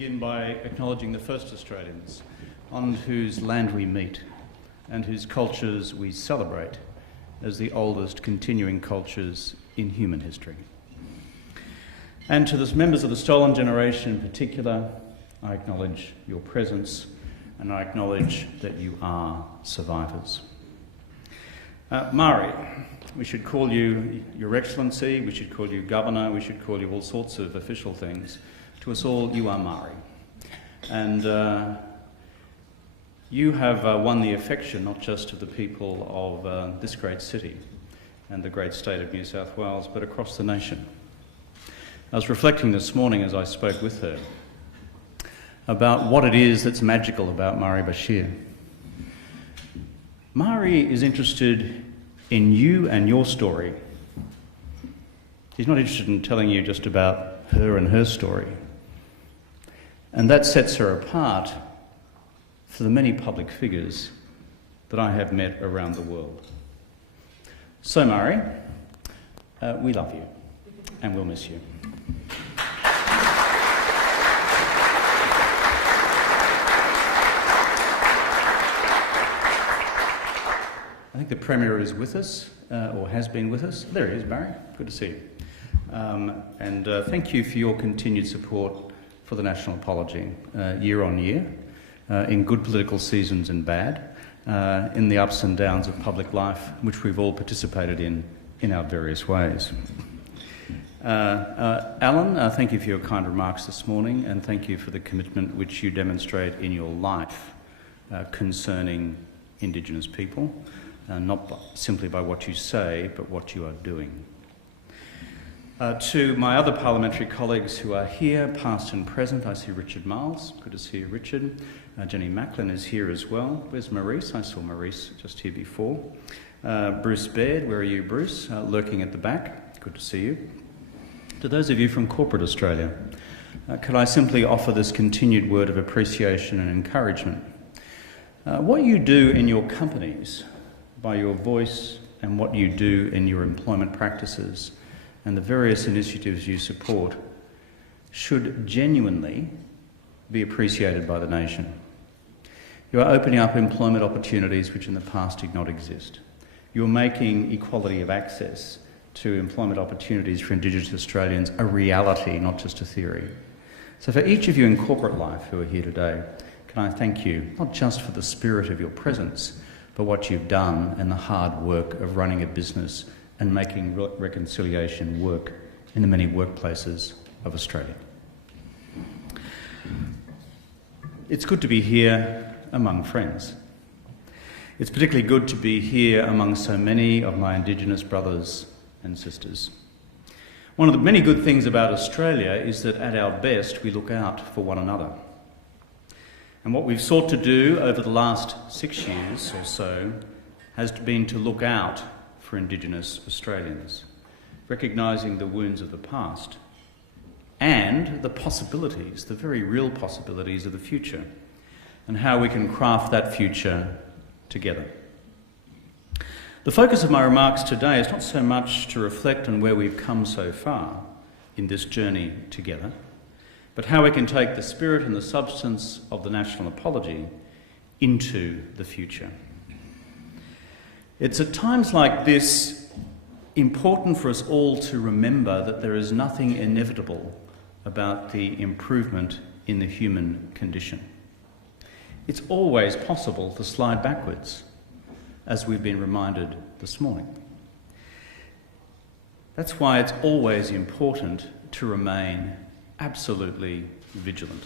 begin by acknowledging the first Australians on whose land we meet and whose cultures we celebrate as the oldest continuing cultures in human history. And to the members of the Stolen Generation in particular, I acknowledge your presence and I acknowledge that you are survivors. Māori, we should call you Your Excellency, we should call you Governor, we should call you all sorts of official things. To us all, you are Māori. And you have won the affection not just of the people of this great city and the great state of New South Wales, but across the nation. I was reflecting this morning as I spoke with her about what it is that's magical about Marie Bashir. Marie is interested in you and your story. She's not interested in telling you just about her and her story. And that sets her apart for the many public figures that I have met around the world. So, Marie, we love you and we'll miss you. I think the Premier is with us, or has been with us. There he is, Barry. Good to see you. And thank you for your continued support for the National Apology year on year, in good political seasons and bad, in the ups and downs of public life, which we've all participated in our various ways. Alan, thank you for your kind remarks this morning, and thank you for the commitment which you demonstrate in your life concerning Indigenous people. Not simply by what you say, but what you are doing. To my other parliamentary colleagues who are here, past and present, I see Richard Miles. Good to see you, Richard. Jenny Macklin is here as well. Where's Maurice? I saw Maurice just here before. Bruce Baird, where are you, Bruce? Lurking at the back. Good to see you. To those of you from corporate Australia, could I simply offer this continued word of appreciation and encouragement? What you do in your companies, by your voice and what you do in your employment practices and the various initiatives you support should genuinely be appreciated by the nation. You are opening up employment opportunities which in the past did not exist. You're making equality of access to employment opportunities for Indigenous Australians a reality, not just a theory. So for each of you in corporate life who are here today, can I thank you, not just for the spirit of your presence, but what you've done and the hard work of running a business and making reconciliation work in the many workplaces of Australia. It's good to be here among friends. It's particularly good to be here among so many of my Indigenous brothers and sisters. One of the many good things about Australia is that at our best we look out for one another. And what we've sought to do over the last 6 years or so has been to look out for Indigenous Australians, recognising the wounds of the past and the possibilities, the very real possibilities of the future, and how we can craft that future together. The focus of my remarks today is not so much to reflect on where we've come so far in this journey together, but how we can take the spirit and the substance of the National Apology into the future. It's at times like this important for us all to remember that there is nothing inevitable about the improvement in the human condition. It's always possible to slide backwards, as we've been reminded this morning. That's why it's always important to remain absolutely vigilant.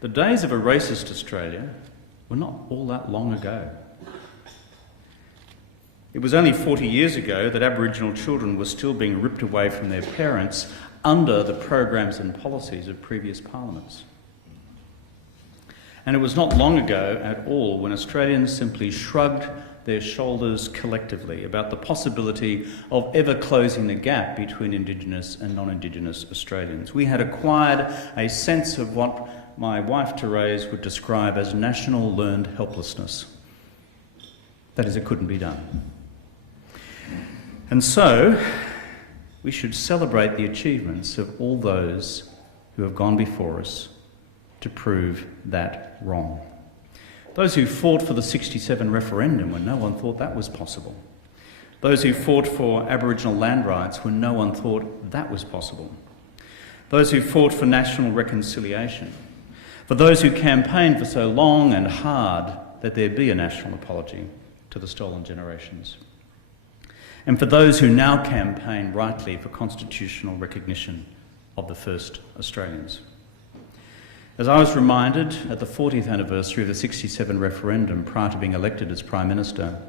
The days of a racist Australia were not all that long ago. It was only 40 years ago that Aboriginal children were still being ripped away from their parents under the programs and policies of previous parliaments. And it was not long ago at all when Australians simply shrugged their shoulders collectively about the possibility of ever closing the gap between Indigenous and non-Indigenous Australians. We had acquired a sense of what my wife Therese would describe as national learned helplessness. That is, it couldn't be done. And so, we should celebrate the achievements of all those who have gone before us to prove that wrong. Those who fought for the 67 referendum when no one thought that was possible. Those who fought for Aboriginal land rights when no one thought that was possible. Those who fought for national reconciliation. For those who campaigned for so long and hard that there be a national apology to the stolen generations. And for those who now campaign rightly for constitutional recognition of the first Australians. As I was reminded at the 40th anniversary of the 67 referendum prior to being elected as Prime Minister,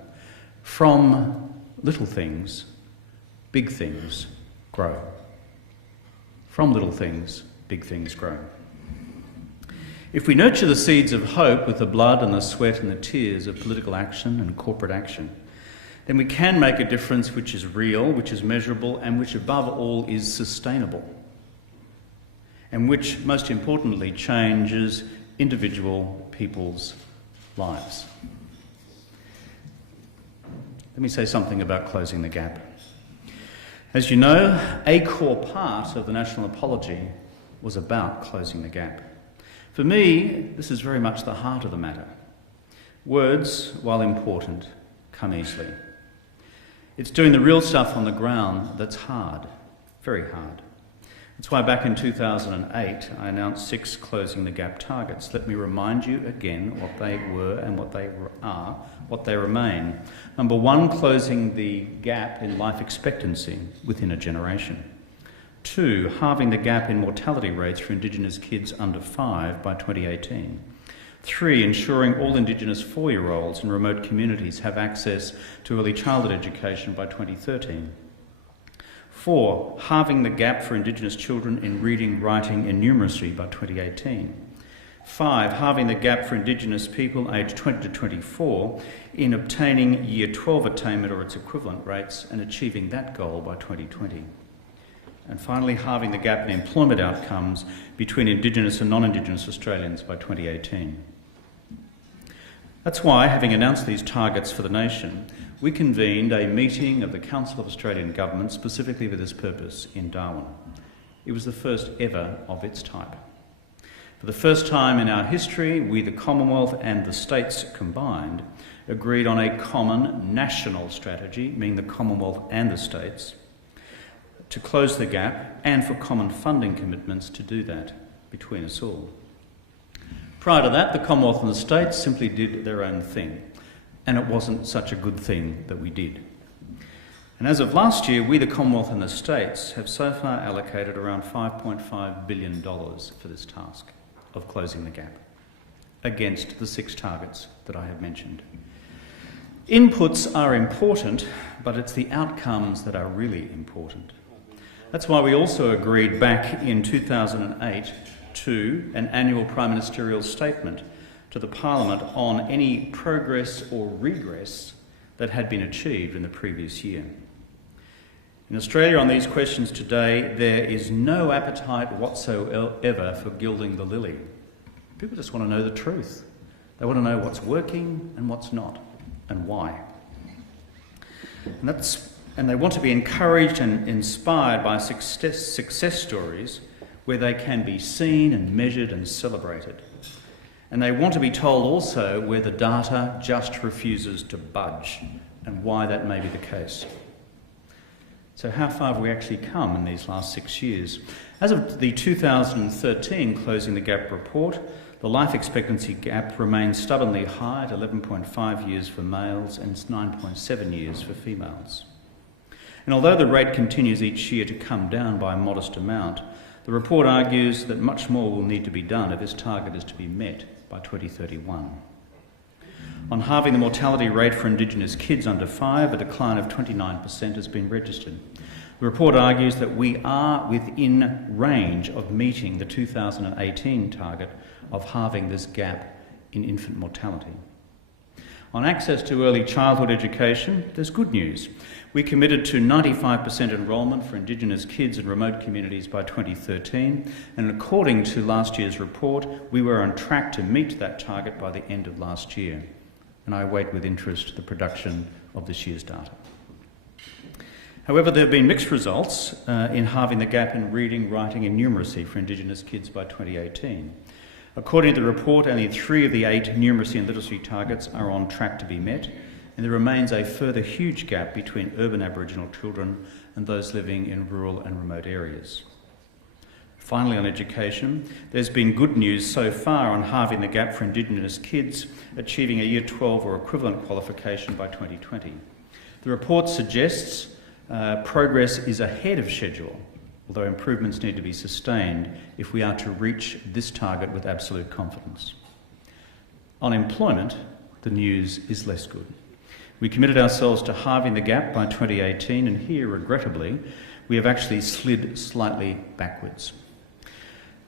from little things, big things grow. From little things, big things grow. If we nurture the seeds of hope with the blood and the sweat and the tears of political action and corporate action, then we can make a difference which is real, which is measurable, and which above all is sustainable, and which most importantly changes individual people's lives. Let me say something about closing the gap. As you know, a core part of the National Apology was about closing the gap. For me, this is very much the heart of the matter. Words, while important, come easily. It's doing the real stuff on the ground that's hard, very hard. That's why back in 2008, I announced 6 closing the gap targets. Let me remind you again what they were and what they are, what they remain. Number 1, closing the gap in life expectancy within a generation. 2, halving the gap in mortality rates for Indigenous kids under 5 by 2018. 3, ensuring all Indigenous 4-year-olds in remote communities have access to early childhood education by 2013. 4, halving the gap for Indigenous children in reading, writing and numeracy by 2018. 5, halving the gap for Indigenous people aged 20 to 24 in obtaining Year 12 attainment or its equivalent rates and achieving that goal by 2020. And finally, halving the gap in employment outcomes between Indigenous and non-Indigenous Australians by 2018. That's why, having announced these targets for the nation, we convened a meeting of the Council of Australian Governments specifically for this purpose in Darwin. It was the first ever of its type. For the first time in our history, we, the Commonwealth and the states combined, agreed on a common national strategy, meaning the Commonwealth and the states, to close the gap and for common funding commitments to do that between us all. Prior to that, the Commonwealth and the states simply did their own thing, and it wasn't such a good thing that we did. And as of last year, we, the Commonwealth and the states, have so far allocated around $5.5 billion for this task of closing the gap against the 6 targets that I have mentioned. Inputs are important, but it's the outcomes that are really important. That's why we also agreed back in 2008 to an annual Prime Ministerial statement to the Parliament on any progress or regress that had been achieved in the previous year. In Australia, on these questions today, there is no appetite whatsoever for gilding the lily. People just want to know the truth. They want to know what's working and what's not, and why. And they want to be encouraged and inspired by success stories where they can be seen and measured and celebrated. And they want to be told also where the data just refuses to budge and why that may be the case. So how far have we actually come in these last 6 years? As of the 2013 Closing the Gap report, the life expectancy gap remains stubbornly high at 11.5 years for males and 9.7 years for females. And although the rate continues each year to come down by a modest amount, the report argues that much more will need to be done if this target is to be met by 2031. On halving the mortality rate for Indigenous kids under 5, a decline of 29% has been registered. The report argues that we are within range of meeting the 2018 target of halving this gap in infant mortality. On access to early childhood education, there's good news. We committed to 95% enrolment for Indigenous kids in remote communities by 2013, and according to last year's report, we were on track to meet that target by the end of last year. And I await with interest the production of this year's data. However, there have been mixed results in halving the gap in reading, writing and numeracy for Indigenous kids by 2018. According to the report, only 3 of the 8 numeracy and literacy targets are on track to be met, and there remains a further huge gap between urban Aboriginal children and those living in rural and remote areas. Finally, on education, there's been good news so far on halving the gap for Indigenous kids achieving a Year 12 or equivalent qualification by 2020. The report suggests progress is ahead of schedule, although improvements need to be sustained if we are to reach this target with absolute confidence. On employment, the news is less good. We committed ourselves to halving the gap by 2018, and here, regrettably, we have actually slid slightly backwards.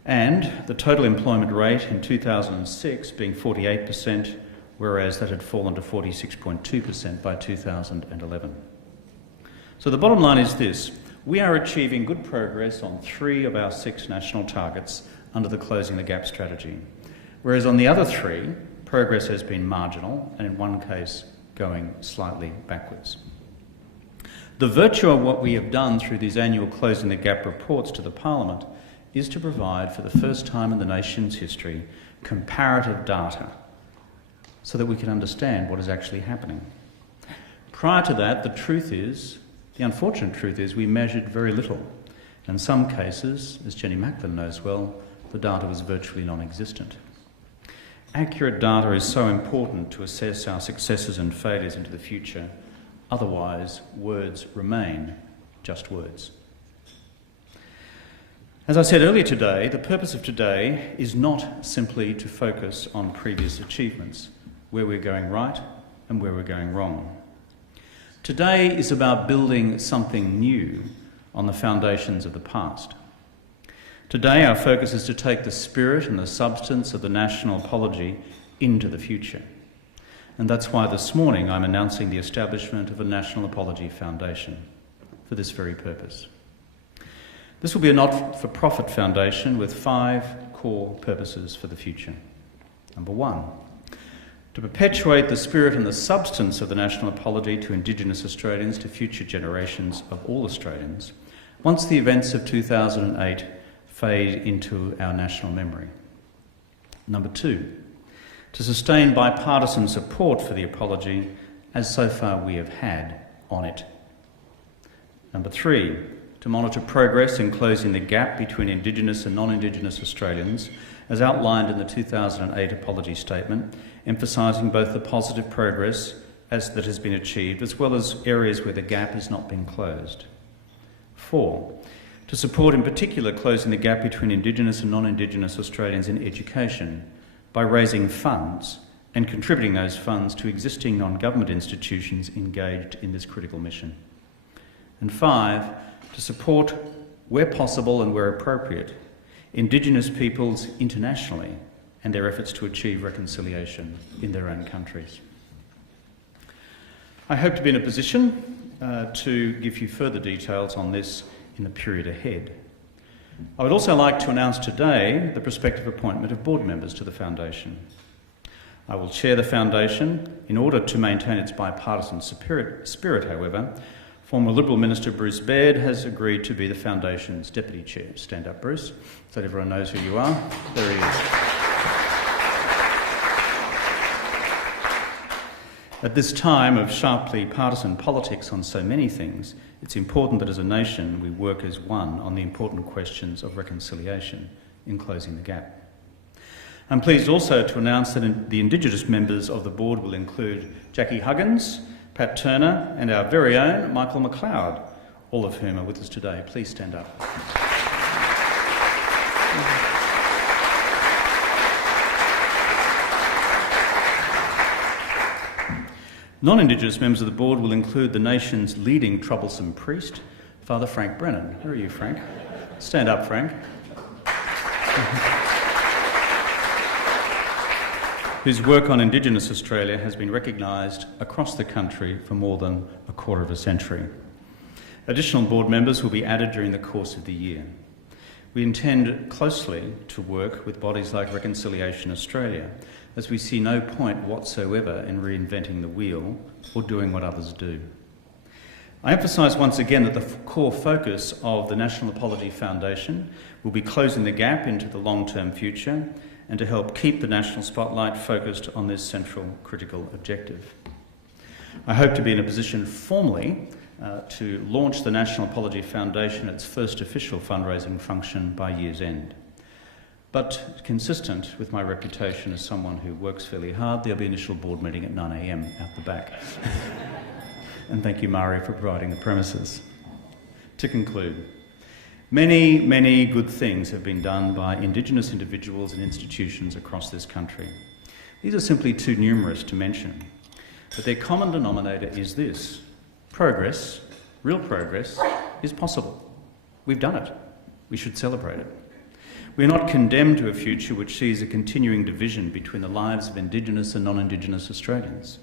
And the total employment rate in 2006 being 48%, whereas that had fallen to 46.2% by 2011. So the bottom line is this: we are achieving good progress on 3 of our 6 national targets under the Closing the Gap strategy, whereas on the other 3, progress has been marginal and in one case going slightly backwards. The virtue of what we have done through these annual Closing the Gap reports to the Parliament is to provide, for the first time in the nation's history, comparative data so that we can understand what is actually happening. Prior to that, the unfortunate truth is we measured very little. In some cases, as Jenny Macklin knows well, the data was virtually non-existent. Accurate data is so important to assess our successes and failures into the future. Otherwise, words remain just words. As I said earlier today, the purpose of today is not simply to focus on previous achievements, where we're going right and where we're going wrong. Today is about building something new on the foundations of the past. Today our focus is to take the spirit and the substance of the national apology into the future. And that's why this morning I'm announcing the establishment of a National Apology Foundation for this very purpose. This will be a not-for-profit foundation with 5 core purposes for the future. Number 1, to perpetuate the spirit and the substance of the national apology to Indigenous Australians, to future generations of all Australians, once the events of 2008 fade into our national memory. Number 2, to sustain bipartisan support for the apology, as so far we have had on it. Number 3, to monitor progress in closing the gap between Indigenous and non-Indigenous Australians, as outlined in the 2008 Apology Statement, emphasising both the positive progress that has been achieved, as well as areas where the gap has not been closed. 4, to support in particular closing the gap between Indigenous and non-Indigenous Australians in education by raising funds and contributing those funds to existing non-government institutions engaged in this critical mission. And 5, to support, where possible and where appropriate, Indigenous peoples internationally and their efforts to achieve reconciliation in their own countries. I hope to be in a position to give you further details on this in the period ahead. I would also like to announce today the prospective appointment of board members to the Foundation. I will chair the Foundation. In order to maintain its bipartisan spirit, however, former Liberal Minister Bruce Baird has agreed to be the Foundation's Deputy Chair. Stand up, Bruce, so that everyone knows who you are. There he is. At this time of sharply partisan politics on so many things, it's important that as a nation we work as one on the important questions of reconciliation in closing the gap. I'm pleased also to announce that the Indigenous members of the board will include Jackie Huggins, Pat Turner and our very own Michael McLeod, all of whom are with us today. Please stand up. Non-Indigenous members of the board will include the nation's leading troublesome priest, Father Frank Brennan. Where are you, Frank? Stand up, Frank. Whose work on Indigenous Australia has been recognised across the country for more than a quarter of a century. Additional board members will be added during the course of the year. We intend closely to work with bodies like Reconciliation Australia, as we see no point whatsoever in reinventing the wheel or doing what others do. I emphasise once again that the core focus of the National Apology Foundation will be closing the gap into the long-term future and to help keep the national spotlight focused on this central critical objective. I hope to be in a position formally to launch the National Apology Foundation, its first official fundraising function, by year's end. But consistent with my reputation as someone who works fairly hard, there'll be an initial board meeting at 9 a.m. out the back. And thank you, Mari, for providing the premises. To conclude, many, many good things have been done by Indigenous individuals and institutions across this country. These are simply too numerous to mention, but their common denominator is this: progress, real progress, is possible. We've done it. We should celebrate it. We're not condemned to a future which sees a continuing division between the lives of Indigenous and non-Indigenous Australians.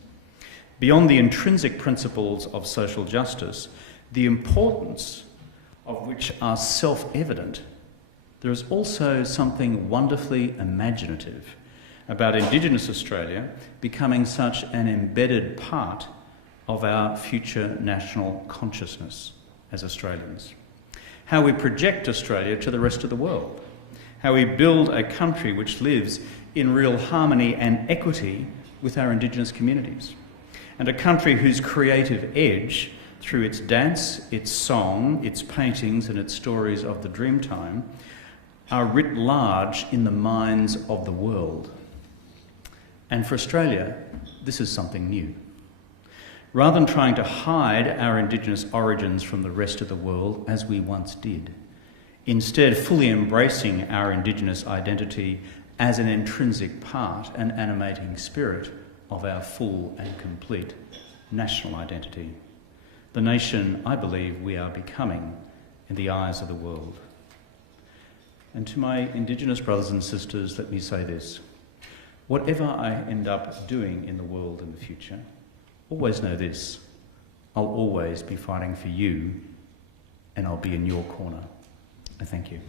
Beyond the intrinsic principles of social justice, the importance of which are self-evident, there is also something wonderfully imaginative about Indigenous Australia becoming such an embedded part of our future national consciousness as Australians. How we project Australia to the rest of the world. How we build a country which lives in real harmony and equity with our Indigenous communities. And a country whose creative edge, through its dance, its song, its paintings and its stories of the Dreamtime, are writ large in the minds of the world. And for Australia, this is something new. Rather than trying to hide our Indigenous origins from the rest of the world, as we once did, instead fully embracing our Indigenous identity as an intrinsic part and animating spirit of our full and complete national identity. The nation I believe we are becoming in the eyes of the world. And to my Indigenous brothers and sisters, let me say this: whatever I end up doing in the world in the future, always know this: I'll always be fighting for you, and I'll be in your corner. I thank you.